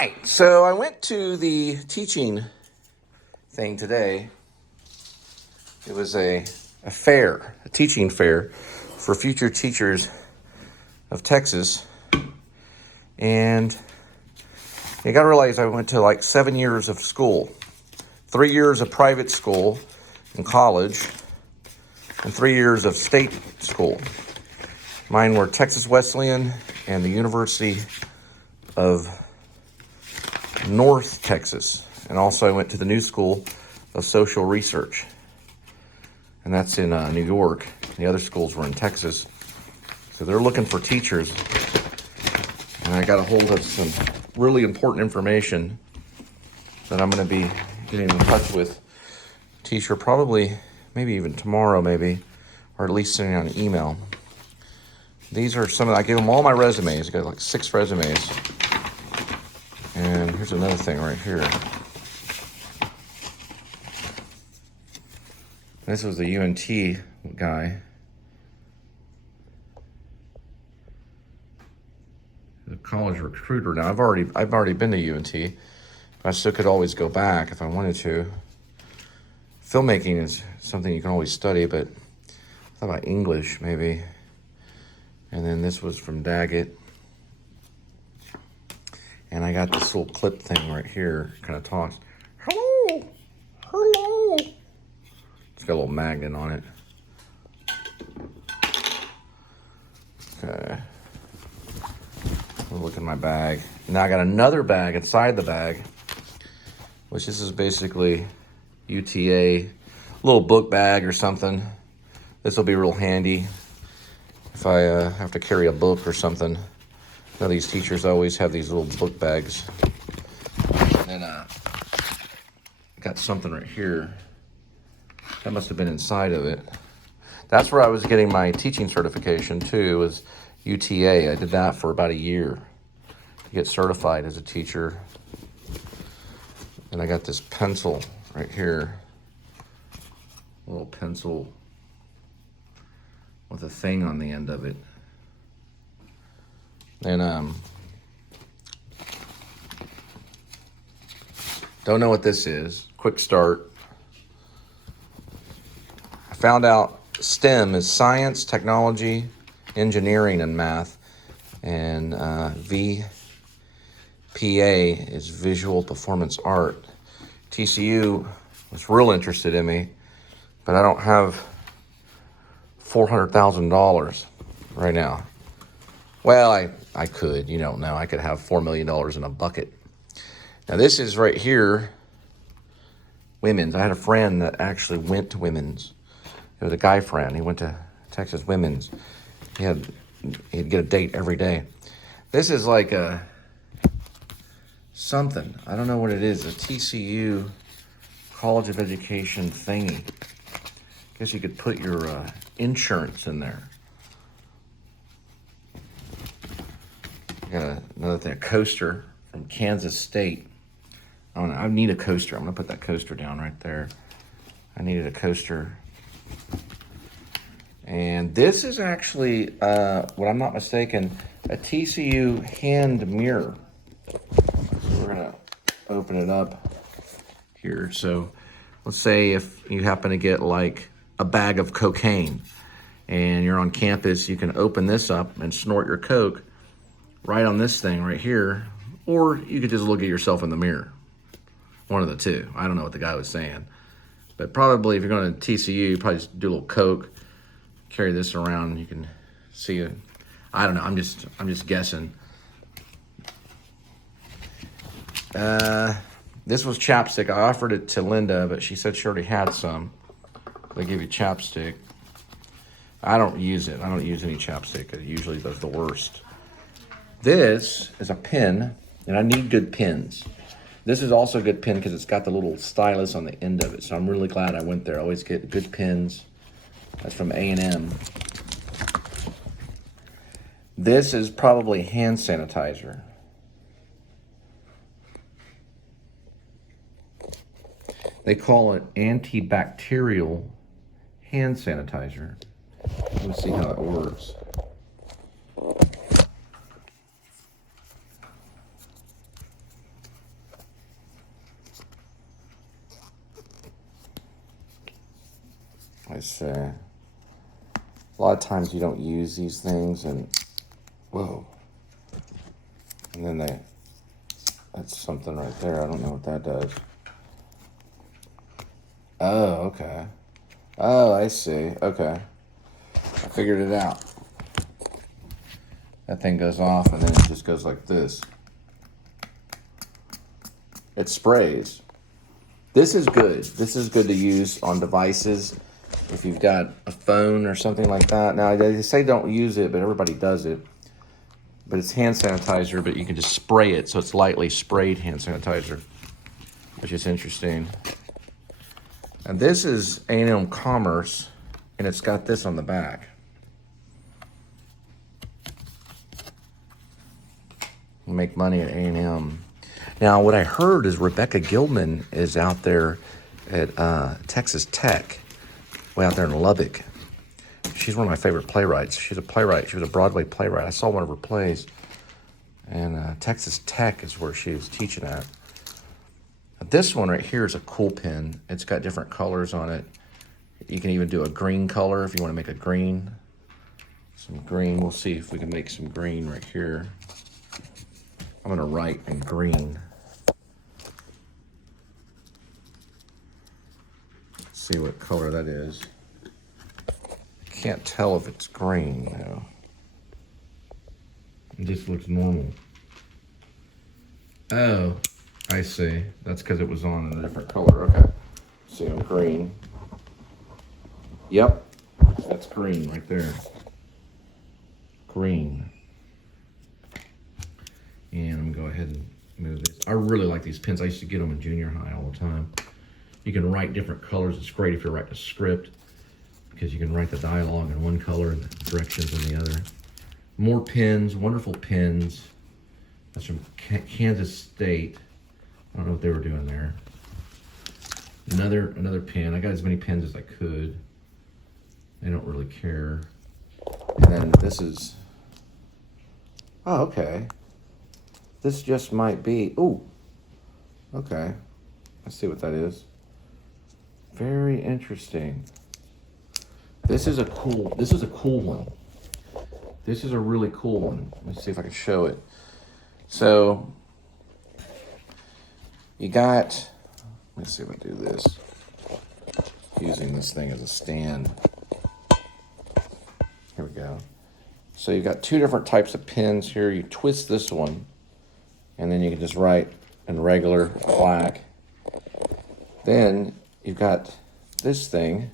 right, so I went to the teaching thing today. It was a fair, a teaching fair for future teachers of Texas. And you got to realize I went to like 7 years of school, 3 years of private school and college, and 3 years of state school. Mine were Texas Wesleyan and the University of North Texas. And also I went to the New School of Social Research. And that's in New York. The other schools were in Texas. So they're looking for teachers. And I got a hold of some really important information that I'm going to be getting in touch with a teacher probably, maybe even tomorrow maybe, or at least sending out an email. These are some of, I gave them all my resumes. I got like 6 resumes. And here's another thing right here. This was the UNT guy. The college recruiter. Now I've already been to UNT. I still could always go back if I wanted to. Filmmaking is something you can always study, but I thought about English maybe. And then this was from Daggett. And I got this little clip thing right here. Kind of talks. Hello. Hello. It's got a little magnet on it. Okay. Look in my bag. Now I got another bag inside the bag, which this is basically UTA, little book bag or something. This will be real handy if I have to carry a book or something. You know, these teachers always have these little book bags. And then I got something right here. That must have been inside of it. That's where I was getting my teaching certification too, was UTA. I did that for about a year to get certified as a teacher. And I got this pencil right here. A little pencil with a thing on the end of it. And don't know what this is. Quick start. I found out STEM is science, technology, engineering, and math. And VPA is visual performance art. TCU was real interested in me, but I don't have $400,000 right now. Well, I could, you don't know. I could have $4 million in a bucket. Now this is right here, women's. I had a friend that actually went to women's. It was a guy friend. He went to Texas Women's. He'd get a date every day. This is like a something. I don't know what it is. A TCU College of Education thingy. Guess you could put your insurance in there. Got another thing, a coaster from Kansas State. I don't know, I need a coaster. I'm gonna put that coaster down right there. I needed a coaster. And this is actually, what I'm not mistaken, a TCU hand mirror. So we're gonna open it up here. So let's say if you happen to get like a bag of cocaine and you're on campus, you can open this up and snort your coke right on this thing right here, or you could just look at yourself in the mirror. One of the two. I don't know what the guy was saying. But probably if you're going to TCU, you probably just do a little coke, carry this around, you can see it. I don't know, I'm just guessing. This was chapstick. I offered it to Linda, but she said she already had some. They give you chapstick. I don't use it. I don't use any chapstick. It usually does the worst. This is a pen, and I need good pens. This is also a good pen because it's got the little stylus on the end of it. So I'm really glad I went there. I always get good pens. That's from A&M. This is probably hand sanitizer. They call it antibacterial hand sanitizer. Let's see how it works. I say. A lot of times you don't use these things and, whoa. And then that's something right there. I don't know what that does. Oh, okay. Oh, I see. Okay. I figured it out. That thing goes off and then it just goes like this. It sprays. This is good. This is good to use on devices if you've got a phone or something like that. Now, they say don't use it, but everybody does it. But it's hand sanitizer, but you can just spray it, so it's lightly sprayed hand sanitizer, which is interesting. And this is A&M Commerce, and it's got this on the back. You make money at A&M. Now, what I heard is Rebecca Gilman is out there at Texas Tech, way out there in Lubbock. She's one of my favorite playwrights. She's a playwright. She was a Broadway playwright. I saw one of her plays. And Texas Tech is where she was teaching at. This one right here is a cool pen. It's got different colors on it. You can even do a green color if you want to make a green. Some green. We'll see if we can make some green right here. I'm going to write in green. Let's see what color that is. Can't tell if it's green though. It just looks normal. Oh, I see. That's because it was on in a different color. Okay. See, I'm green. Yep. That's green right there. Green. And I'm gonna go ahead and move this. I really like these pens. I used to get them in junior high all the time. You can write different colors. It's great if you're writing a script, because you can write the dialogue in one color and the directions in the other. More pens, wonderful pens. That's from Kansas State. I don't know what they were doing there. Another pen. I got as many pens as I could. I don't really care. And then this is, oh, okay. This just might be, ooh, okay. Let's see what that is. Very interesting. This is a cool one. This is a really cool one. Let me see if I can show it. So, you got, let me see if I do this. Using this thing as a stand. Here we go. So you got two different types of pens here. You twist this one, and then you can just write in regular black. Then you've got this thing,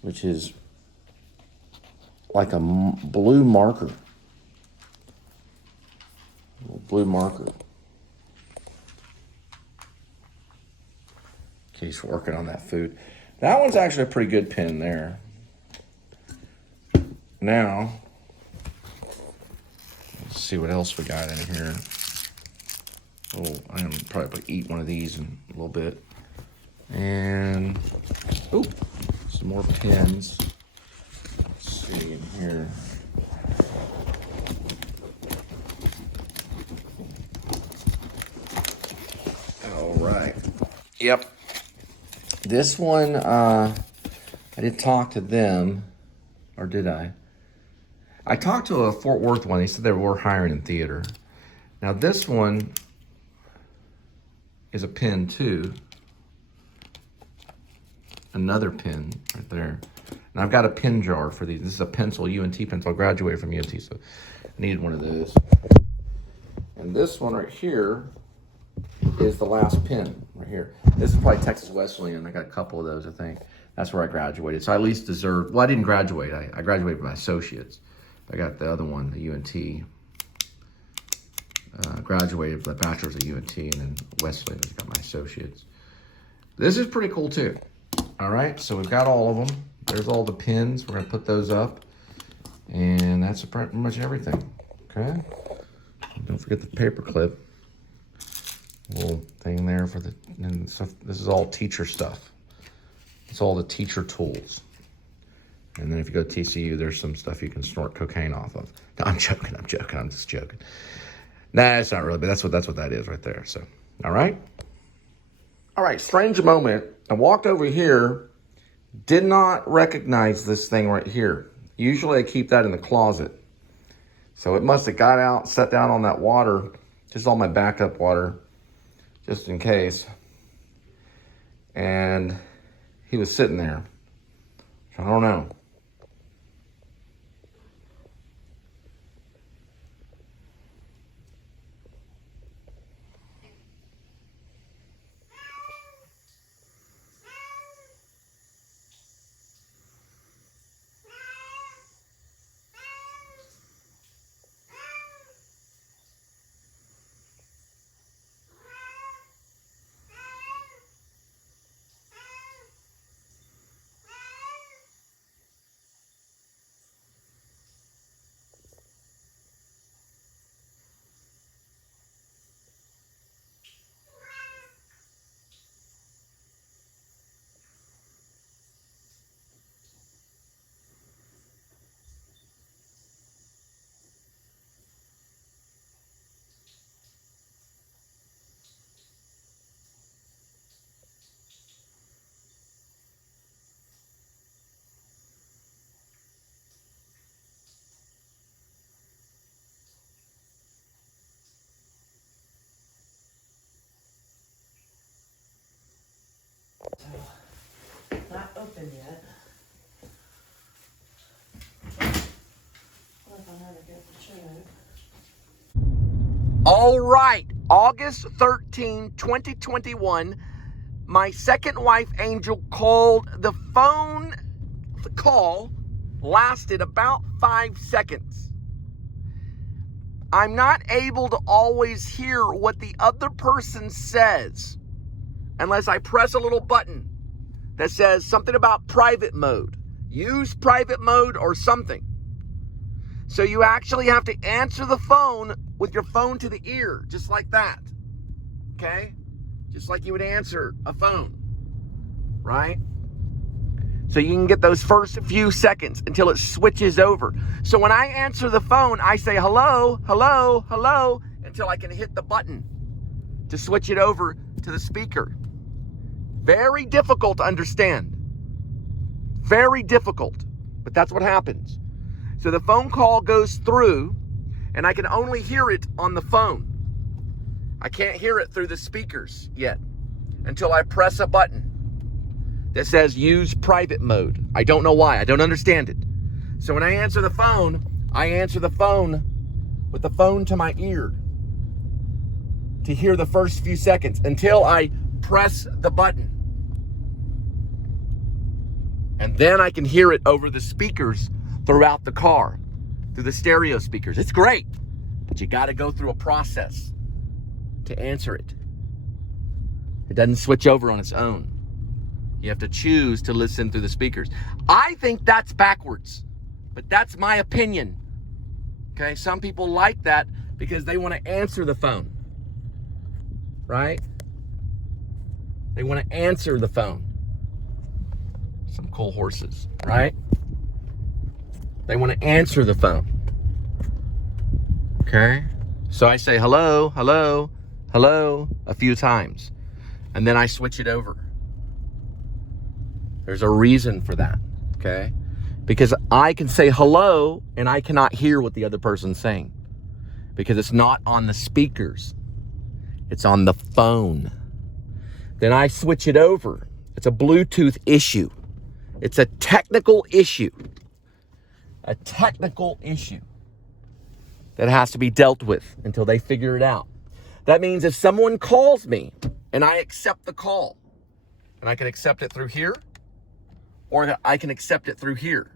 which is like a blue marker. Blue marker. He's working on that food. That one's actually a pretty good pen there. Now, let's see what else we got in here. Oh, I'm gonna probably eat one of these in a little bit. And, oh, some more pens. Let's see in here. All right. Yep. This one, I did talk to them, or did I? I talked to a Fort Worth one. He said they were hiring in theater. Now this one is a pen too. Another pen right there. And I've got a pen jar for these. This is a pencil, UNT pencil. I graduated from UNT, so I needed one of those. And this one right here is the last pen right here. This is probably Texas Wesleyan. I got a couple of those, I think. That's where I graduated. So I at least deserved, well, I didn't graduate. I graduated with my associates. I got the other one, the UNT. Graduated with a bachelor's at UNT, and then Wesleyan, I got my associates. This is pretty cool too. All right, so we've got all of them. There's all the pins. We're gonna put those up. And that's pretty much everything, okay? Don't forget the paper clip. Little thing there for the, and so this is all teacher stuff. It's all the teacher tools. And then if you go to TCU, there's some stuff you can snort cocaine off of. No, I'm joking, I'm just joking. Nah, it's not really, but that's what that is right there, so, all right? All right, strange moment. I walked over here, Did not recognize this thing right here. Usually I keep that in the closet. So it must have got out, sat down on that water, just all my backup water, just in case. And he was sitting there. I don't know. Not open yet. Well, if I never get the check. All right, August 13, 2021, my second wife, Angel, called. The phone call lasted about 5 seconds. I'm not able to always hear what the other person says unless I press a little button that says something about private mode. Use private mode or something. So you actually have to answer the phone with your phone to the ear, just like that. Okay? Just like you would answer a phone, right? So you can get those first few seconds until it switches over. So when I answer the phone, I say hello, hello, hello, until I can hit the button to switch it over to the speaker. Very difficult to understand. Very difficult, but that's what happens. So the phone call goes through, and I can only hear it on the phone. I can't hear it through the speakers yet until I press a button that says use private mode. I don't know why. I don't understand it. So when I answer the phone with the phone to my ear to hear the first few seconds until I press the button. And then I can hear it over the speakers throughout the car, through the stereo speakers. It's great, but you got to go through a process to answer it. It doesn't switch over on its own. You have to choose to listen through the speakers. I think that's backwards, but that's my opinion. Okay, some people like that because they want to answer the phone, right? They want to answer the phone. Some cool horses, right? They want to answer the phone. Okay? So I say hello, hello, hello a few times. And then I switch it over. There's a reason for that, okay? Because I can say hello and I cannot hear what the other person's saying. Because it's not on the speakers. It's on the phone. Then I switch it over. It's a Bluetooth issue. It's a technical issue. A technical issue that has to be dealt with until they figure it out. That means if someone calls me and I accept the call, and I can accept it through here, or I can accept it through here.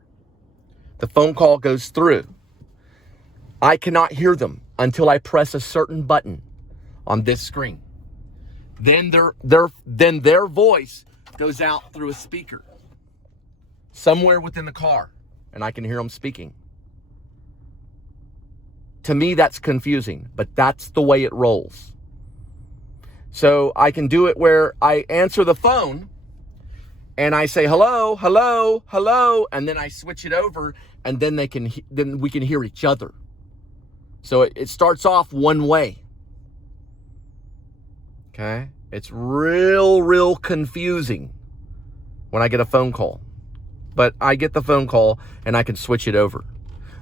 The phone call goes through. I cannot hear them until I press a certain button on this screen. Then their voice goes out through a speaker somewhere within the car, and I can hear them speaking. To me, that's confusing, but that's the way it rolls. So I can do it where I answer the phone and I say hello, hello, hello, and then I switch it over, and then we can hear each other. So it starts off one way. Okay? It's real confusing when I get a phone call. but I get the phone call and I can switch it over.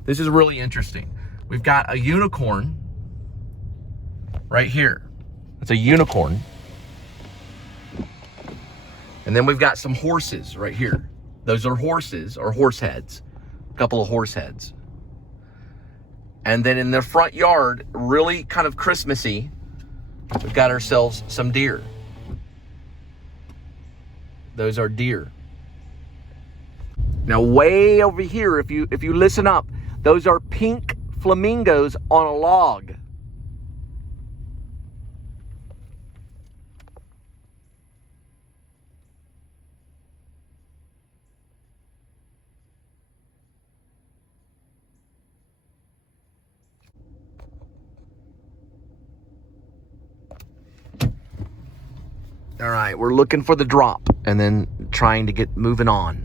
This is really interesting. We've got a unicorn right here. It's a unicorn. And then we've got some horses right here. Those are horses or horse heads. A couple of horse heads. And then in the front yard, really kind of Christmassy, we've got ourselves some deer. Those are deer. Now way over here, if you listen up, those are pink flamingos on a log. All right, we're looking for the drop and then trying to get moving on.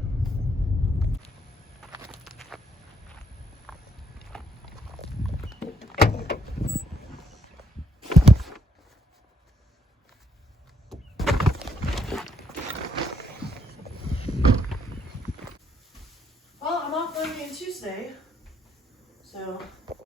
Well, I'm off Monday and Tuesday.